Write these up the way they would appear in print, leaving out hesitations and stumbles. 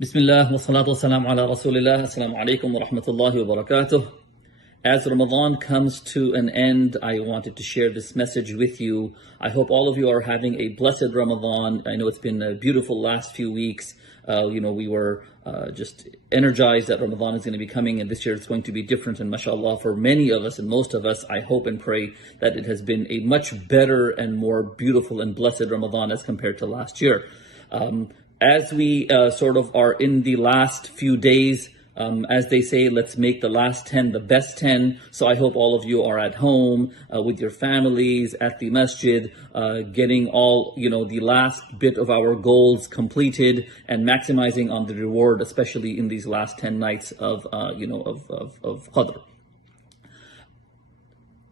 Bismillah wa salatu wa salam ala Rasulillah. Assalamu alaikum wa rahmatullahi wa barakatuh. As Ramadan comes to an end, I wanted to share this message with you. I hope all of you are having a blessed Ramadan. I know it's been a beautiful last few weeks. We were just energized that Ramadan is going to be coming, and this year it's going to be different. And mashallah, for many of us and most of us, I hope and pray that it has been a much better and more beautiful and blessed Ramadan as compared to last year. As we sort of are in the last few days, as they say, let's make the last 10 the best 10. So I hope all of you are at home with your families, at the masjid, getting all, the last bit of our goals completed and maximizing on the reward, especially in these last 10 nights of Qadr.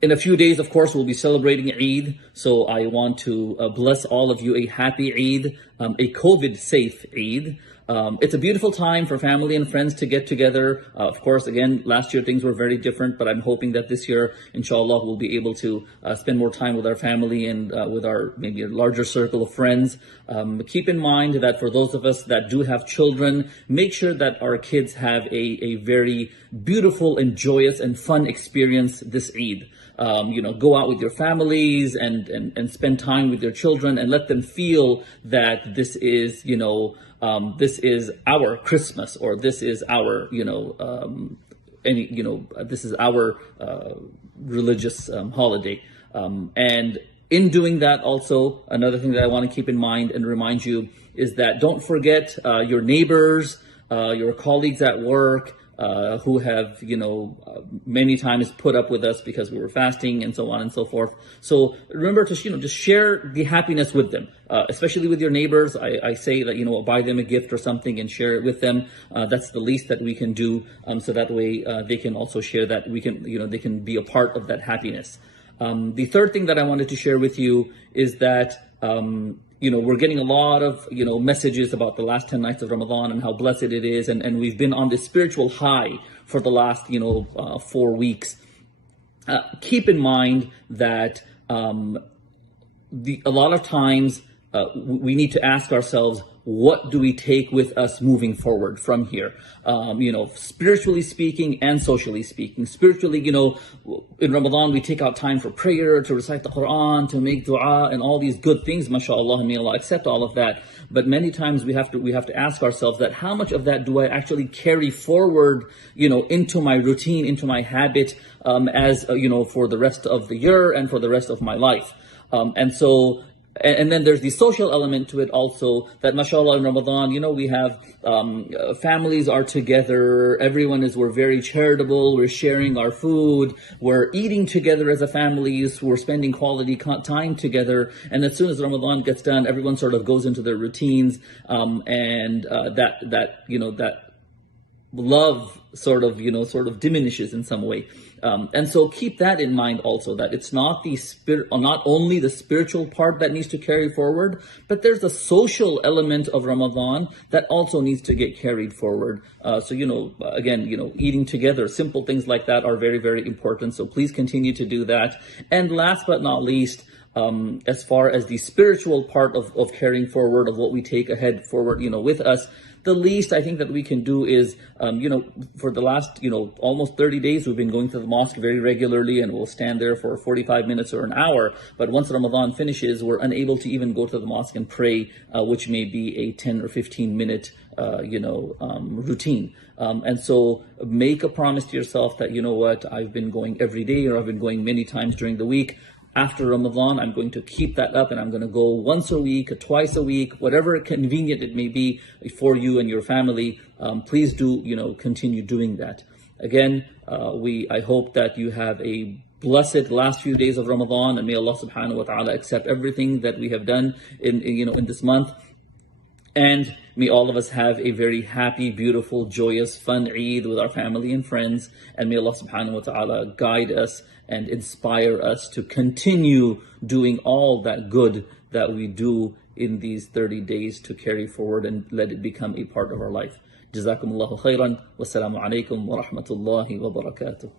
In a few days, of course, we'll be celebrating Eid. So I want to bless all of you a happy Eid, a COVID-safe Eid. It's a beautiful time for family and friends to get together. Of course, again, last year things were very different, but I'm hoping that this year, inshallah, we'll be able to spend more time with our family and with our maybe a larger circle of friends. Keep in mind that for those of us that do have children, make sure that our kids have a very beautiful and joyous and fun experience this Eid. Go out with your families and spend time with your children and let them feel that this is, this is our Christmas, or this is our, this is our religious holiday. And in doing that, also, another thing that I want to keep in mind and remind you is that don't forget your neighbors, your colleagues at work, who have, many times put up with us because we were fasting and so on and so forth. So remember to, just share the happiness with them, especially with your neighbors. I say that, buy them a gift or something and share it with them. That's the least that we can do. So that way they can also share that they can be a part of that happiness. The third thing that I wanted to share with you is that, we're getting a lot of, messages about the last 10 nights of Ramadan and how blessed it is. And we've been on this spiritual high for the last, 4 weeks. Keep in mind that a lot of times we need to ask ourselves, what do we take with us moving forward from here? Spiritually speaking and socially speaking. Spiritually, in Ramadan, we take out time for prayer, to recite the Qur'an, to make dua, and all these good things, mashallah, and may Allah accept all of that. But many times we have to ask ourselves that how much of that do I actually carry forward, into my routine, into my habit, as, for the rest of the year and for the rest of my life. And then there's the social element to it also, that mashallah in Ramadan, we have families are together, we're very charitable, we're sharing our food, we're eating together as a family, so we're spending quality time together. And as soon as Ramadan gets done, everyone sort of goes into their routines, and that love sort of diminishes in some way. And so keep that in mind also, that it's not not only the spiritual part that needs to carry forward, but there's a social element of Ramadan that also needs to get carried forward. Again, eating together, simple things like that are very, very important. So please continue to do that. And last but not least, as far as the spiritual part of carrying forward, of what we take ahead forward, with us, the least I think that we can do is, for the last, almost 30 days, we've been going to the mosque very regularly, and we'll stand there for 45 minutes or an hour. But once Ramadan finishes, we're unable to even go to the mosque and pray, which may be a 10 or 15 minute, routine. And so make a promise to yourself that, I've been going every day, or I've been going many times during the week. After Ramadan, I'm going to keep that up, and I'm going to go once a week, twice a week, whatever convenient it may be for you and your family. Please do, continue doing that. Again, I hope that you have a blessed last few days of Ramadan, and may Allah subhanahu wa ta'ala accept everything that we have done in this month. And may all of us have a very happy, beautiful, joyous, fun Eid with our family and friends. And may Allah subhanahu wa ta'ala guide us and inspire us to continue doing all that good that we do in these 30 days, to carry forward and let it become a part of our life. Jazakumullahu khairan. Wassalamu alaikum wa rahmatullahi wa barakatuh.